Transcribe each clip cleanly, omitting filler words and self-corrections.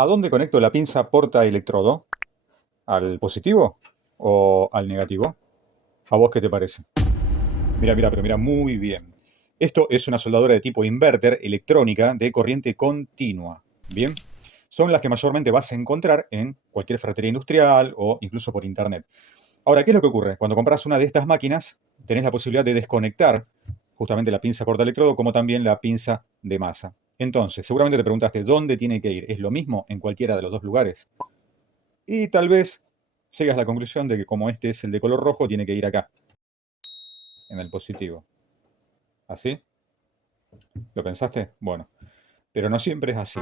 ¿A dónde conecto la pinza porta electrodo? ¿Al positivo o al negativo? ¿A vos qué te parece? Mira, mira, pero mira muy bien. Esto es una soldadura de tipo inverter electrónica de corriente continua. Bien, son las que mayormente vas a encontrar en cualquier ferretería industrial o incluso por internet. Ahora, ¿qué es lo que ocurre? Cuando compras una de estas máquinas, tenés la posibilidad de desconectar justamente la pinza portaelectrodo como también la pinza de masa. Entonces, seguramente te preguntaste, ¿dónde tiene que ir? ¿Es lo mismo en cualquiera de los dos lugares? Y tal vez llegas a la conclusión de que como este es el de color rojo, tiene que ir acá, en el positivo. ¿Así? ¿Lo pensaste? Bueno, pero no siempre es así.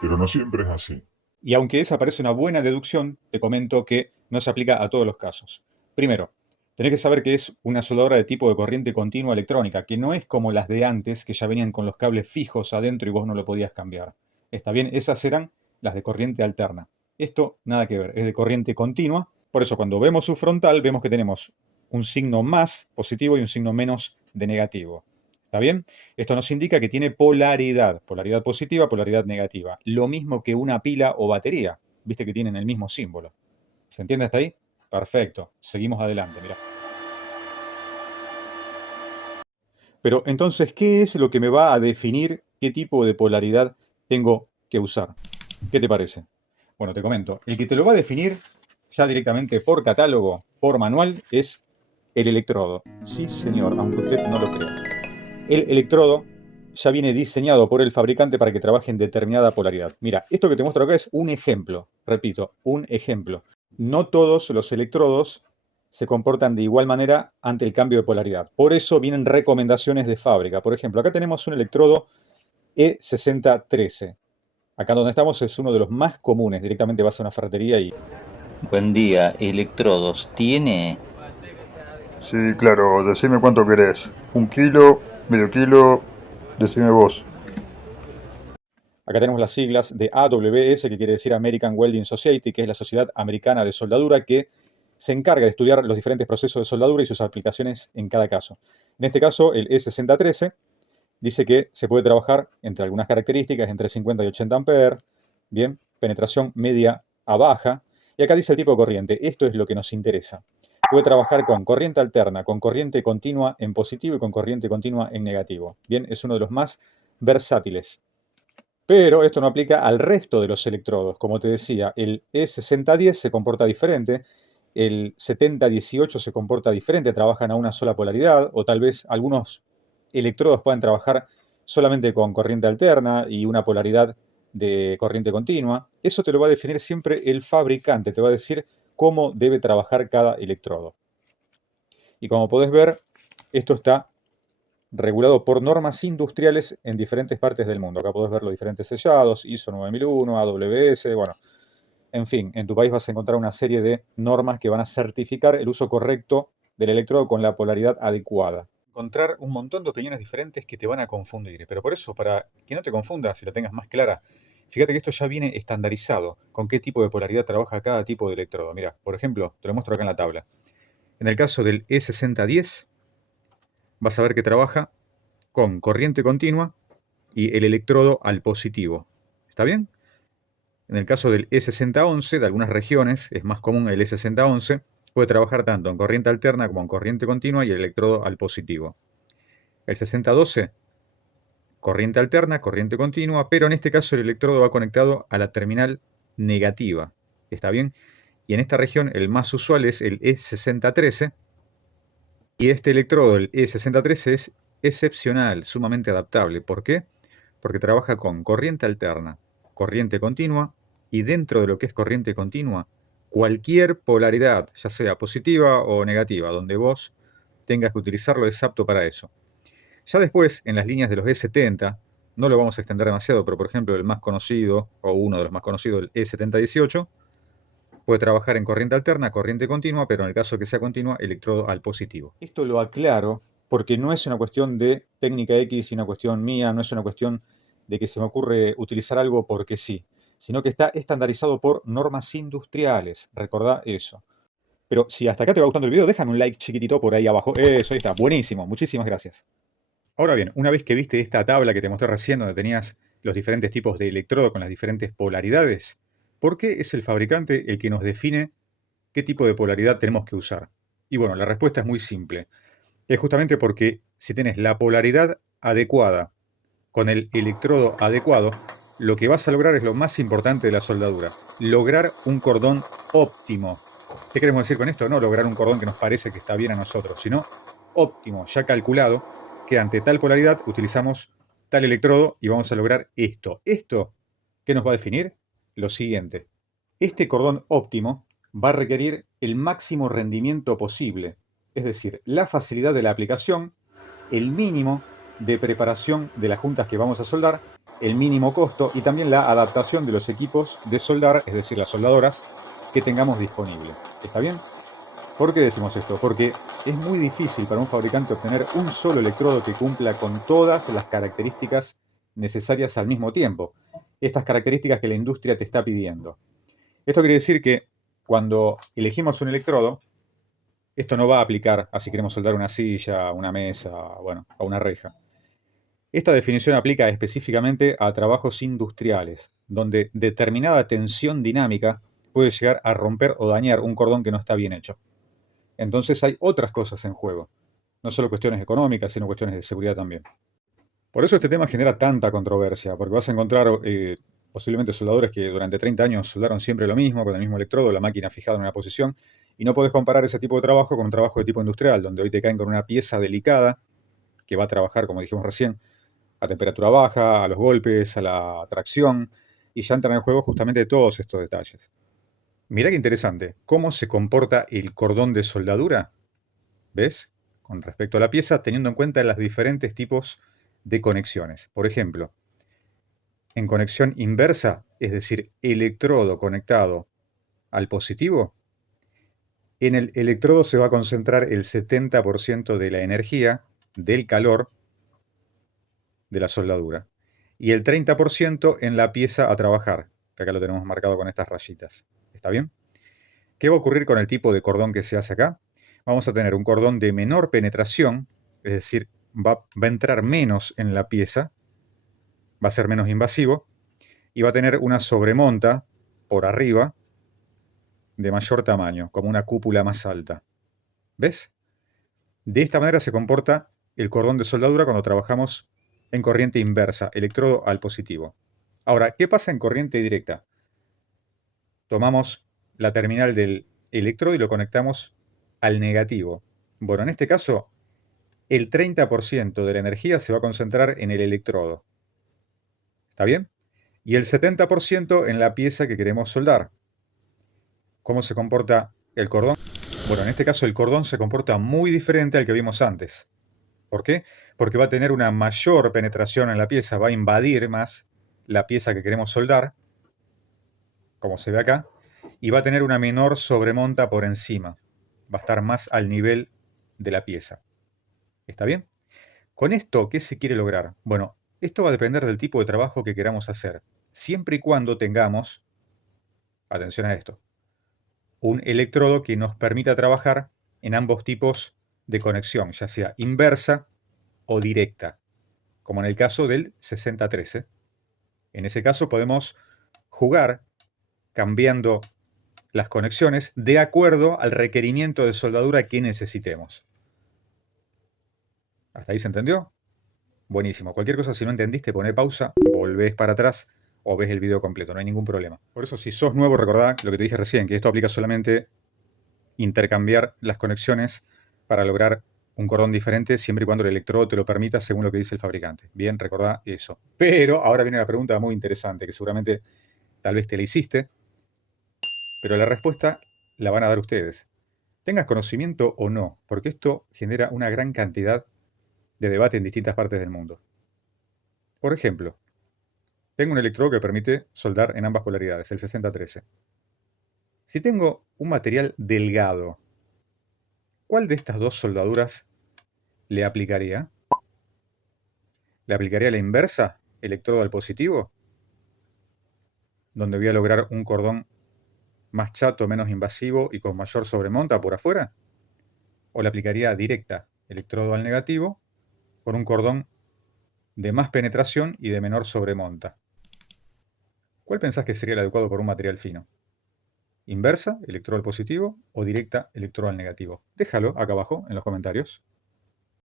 Pero no siempre es así. Y aunque esa parece una buena deducción, te comento que no se aplica a todos los casos. Primero, tenés que saber que es una soldadura de tipo de corriente continua electrónica, que no es como las de antes, que ya venían con los cables fijos adentro y vos no lo podías cambiar. Está bien, esas eran las de corriente alterna. Esto nada que ver, es de corriente continua. Por eso cuando vemos su frontal, vemos que tenemos un signo más positivo y un signo menos de negativo. ¿Está bien? Esto nos indica que tiene polaridad, polaridad positiva, polaridad negativa. Lo mismo que una pila o batería. Viste que tienen el mismo símbolo. ¿Se entiende hasta ahí? Perfecto. Seguimos adelante, mirá. Pero entonces, ¿qué es lo que me va a definir qué tipo de polaridad tengo que usar? ¿Qué te parece? Bueno, te comento. El que te lo va a definir ya directamente por catálogo, por manual, es el electrodo. Sí, señor, aunque usted no lo crea. El electrodo ya viene diseñado por el fabricante para que trabaje en determinada polaridad. Mira, esto que te muestro acá es un ejemplo, repito, un ejemplo. No todos los electrodos se comportan de igual manera ante el cambio de polaridad. Por eso vienen recomendaciones de fábrica. Por ejemplo, acá tenemos un electrodo E6013. Acá donde estamos es uno de los más comunes. Directamente vas a una ferretería y... Buen día, electrodos. ¿Tiene? Sí, claro, decime cuánto querés. ¿Un kilo? ¿Medio kilo? Decime vos. Acá tenemos las siglas de AWS, que quiere decir American Welding Society, que es la Sociedad Americana de Soldadura, que se encarga de estudiar los diferentes procesos de soldadura y sus aplicaciones en cada caso. En este caso, el E6013 dice que se puede trabajar entre algunas características, entre 50 y 80 amperes, bien, penetración media a baja, y acá dice el tipo de corriente. Esto es lo que nos interesa. Puede trabajar con corriente alterna, con corriente continua en positivo y con corriente continua en negativo. Bien, es uno de los más versátiles. Pero esto no aplica al resto de los electrodos. Como te decía, el E6010 se comporta diferente, el 7018 se comporta diferente, trabajan a una sola polaridad, o tal vez algunos electrodos puedan trabajar solamente con corriente alterna y una polaridad de corriente continua. Eso te lo va a definir siempre el fabricante, te va a decir cómo debe trabajar cada electrodo. Y como podés ver, esto está regulado por normas industriales en diferentes partes del mundo. Acá podés ver los diferentes sellados, ISO 9001, AWS, bueno, en fin, en tu país vas a encontrar una serie de normas que van a certificar el uso correcto del electrodo con la polaridad adecuada. Encontrar un montón de opiniones diferentes que te van a confundir, pero por eso, para que no te confundas y la tengas más clara, fíjate que esto ya viene estandarizado, con qué tipo de polaridad trabaja cada tipo de electrodo. Mira, por ejemplo, te lo muestro acá en la tabla. En el caso del E6010, vas a ver que trabaja con corriente continua y el electrodo al positivo. ¿Está bien? En el caso del E6011, de algunas regiones, es más común el E6011, puede trabajar tanto en corriente alterna como en corriente continua y el electrodo al positivo. El 6012, corriente alterna, corriente continua, pero en este caso el electrodo va conectado a la terminal negativa. ¿Está bien? Y en esta región el más usual es el E6013, y este electrodo, el E6013, es excepcional, sumamente adaptable. ¿Por qué? Porque trabaja con corriente alterna, corriente continua, y dentro de lo que es corriente continua, cualquier polaridad, ya sea positiva o negativa, donde vos tengas que utilizarlo, es apto para eso. Ya después, en las líneas de los E70, no lo vamos a extender demasiado, pero por ejemplo el más conocido, o uno de los más conocidos, el E7018, puede trabajar en corriente alterna, corriente continua, pero en el caso que sea continua, electrodo al positivo. Esto lo aclaro porque no es una cuestión de técnica X y una cuestión mía, no es una cuestión de que se me ocurre utilizar algo porque sí, sino que está estandarizado por normas industriales. Recordá eso. Pero si hasta acá te va gustando el video, déjame un like chiquitito por ahí abajo. Eso, ahí está. Buenísimo. Muchísimas gracias. Ahora bien, una vez que viste esta tabla que te mostré recién, donde tenías los diferentes tipos de electrodo con las diferentes polaridades? ¿Por qué es el fabricante el que nos define qué tipo de polaridad tenemos que usar? Y bueno, la respuesta es muy simple. Es justamente porque si tenés la polaridad adecuada con el electrodo adecuado, lo que vas a lograr es lo más importante de la soldadura: lograr un cordón óptimo. ¿Qué queremos decir con esto? No lograr un cordón que nos parece que está bien a nosotros, sino óptimo, ya calculado, que ante tal polaridad utilizamos tal electrodo y vamos a lograr esto. ¿Esto qué nos va a definir? Lo siguiente: este cordón óptimo va a requerir el máximo rendimiento posible, es decir, la facilidad de la aplicación, el mínimo de preparación de las juntas que vamos a soldar, el mínimo costo y también la adaptación de los equipos de soldar, es decir, las soldadoras que tengamos disponible. ¿Está bien? ¿Por qué decimos esto? Porque es muy difícil para un fabricante obtener un solo electrodo que cumpla con todas las características necesarias al mismo tiempo. Estas características que la industria te está pidiendo. Esto quiere decir que cuando elegimos un electrodo, esto no va a aplicar a si queremos soldar una silla, una mesa, bueno, a una reja. Esta definición aplica específicamente a trabajos industriales, donde determinada tensión dinámica puede llegar a romper o dañar un cordón que no está bien hecho. Entonces hay otras cosas en juego, no solo cuestiones económicas, sino cuestiones de seguridad también. Por eso este tema genera tanta controversia, porque vas a encontrar posiblemente soldadores que durante 30 años soldaron siempre lo mismo, con el mismo electrodo, la máquina fijada en una posición, y no podés comparar ese tipo de trabajo con un trabajo de tipo industrial, donde hoy te caen con una pieza delicada que va a trabajar, como dijimos recién, a temperatura baja, a los golpes, a la tracción, y ya entran en juego justamente todos estos detalles. Mirá qué interesante, cómo se comporta el cordón de soldadura, ¿ves? Con respecto a la pieza, teniendo en cuenta los diferentes tipos de conexiones. Por ejemplo, en conexión inversa, es decir, electrodo conectado al positivo, en el electrodo se va a concentrar el 70% de la energía, del calor, de la soldadura, y el 30% en la pieza a trabajar, que acá lo tenemos marcado con estas rayitas. ¿Está bien? ¿Qué va a ocurrir con el tipo de cordón que se hace acá? Vamos a tener un cordón de menor penetración, es decir, va a entrar menos en la pieza, va a ser menos invasivo, y va a tener una sobremonta por arriba de mayor tamaño, como una cúpula más alta. ¿Ves? De esta manera se comporta el cordón de soldadura cuando trabajamos en corriente inversa, electrodo al positivo. Ahora, ¿qué pasa en corriente directa? Tomamos la terminal del electrodo y lo conectamos al negativo. Bueno, en este caso, el 30% de la energía se va a concentrar en el electrodo. ¿Está bien? Y el 70% en la pieza que queremos soldar. ¿Cómo se comporta el cordón? Bueno, en este caso el cordón se comporta muy diferente al que vimos antes. ¿Por qué? Porque va a tener una mayor penetración en la pieza, va a invadir más la pieza que queremos soldar, como se ve acá, y va a tener una menor sobremonta por encima. Va a estar más al nivel de la pieza. ¿Está bien? Con esto, ¿qué se quiere lograr? Bueno, esto va a depender del tipo de trabajo que queramos hacer, siempre y cuando tengamos, atención a esto, un electrodo que nos permita trabajar en ambos tipos de conexión, ya sea inversa o directa, como en el caso del 6013. En ese caso podemos jugar cambiando las conexiones de acuerdo al requerimiento de soldadura que necesitemos. ¿Hasta ahí se entendió? Buenísimo. Cualquier cosa, si no entendiste, poné pausa, volvés para atrás o ves el video completo, no hay ningún problema. Por eso, si sos nuevo, recordá lo que te dije recién, que esto aplica solamente intercambiar las conexiones para lograr un cordón diferente siempre y cuando el electrodo te lo permita según lo que dice el fabricante. Bien, recordá eso. Pero ahora viene una pregunta muy interesante que seguramente tal vez te la hiciste, pero la respuesta la van a dar ustedes. Tengas conocimiento o no, porque esto genera una gran cantidad de debate en distintas partes del mundo. Por ejemplo, tengo un electrodo que permite soldar en ambas polaridades, el 6013. Si tengo un material delgado, ¿cuál de estas dos soldaduras le aplicaría? ¿Le aplicaría la inversa, electrodo al positivo? Donde voy a lograr un cordón más chato, menos invasivo y con mayor sobremonta por afuera. ¿O le aplicaría directa, electrodo al negativo, con un cordón de más penetración y de menor sobremonta. ¿Cuál pensás que sería el adecuado por un material fino? ¿Inversa, electrodo al positivo, o directa, electrodo al negativo? Déjalo acá abajo en los comentarios.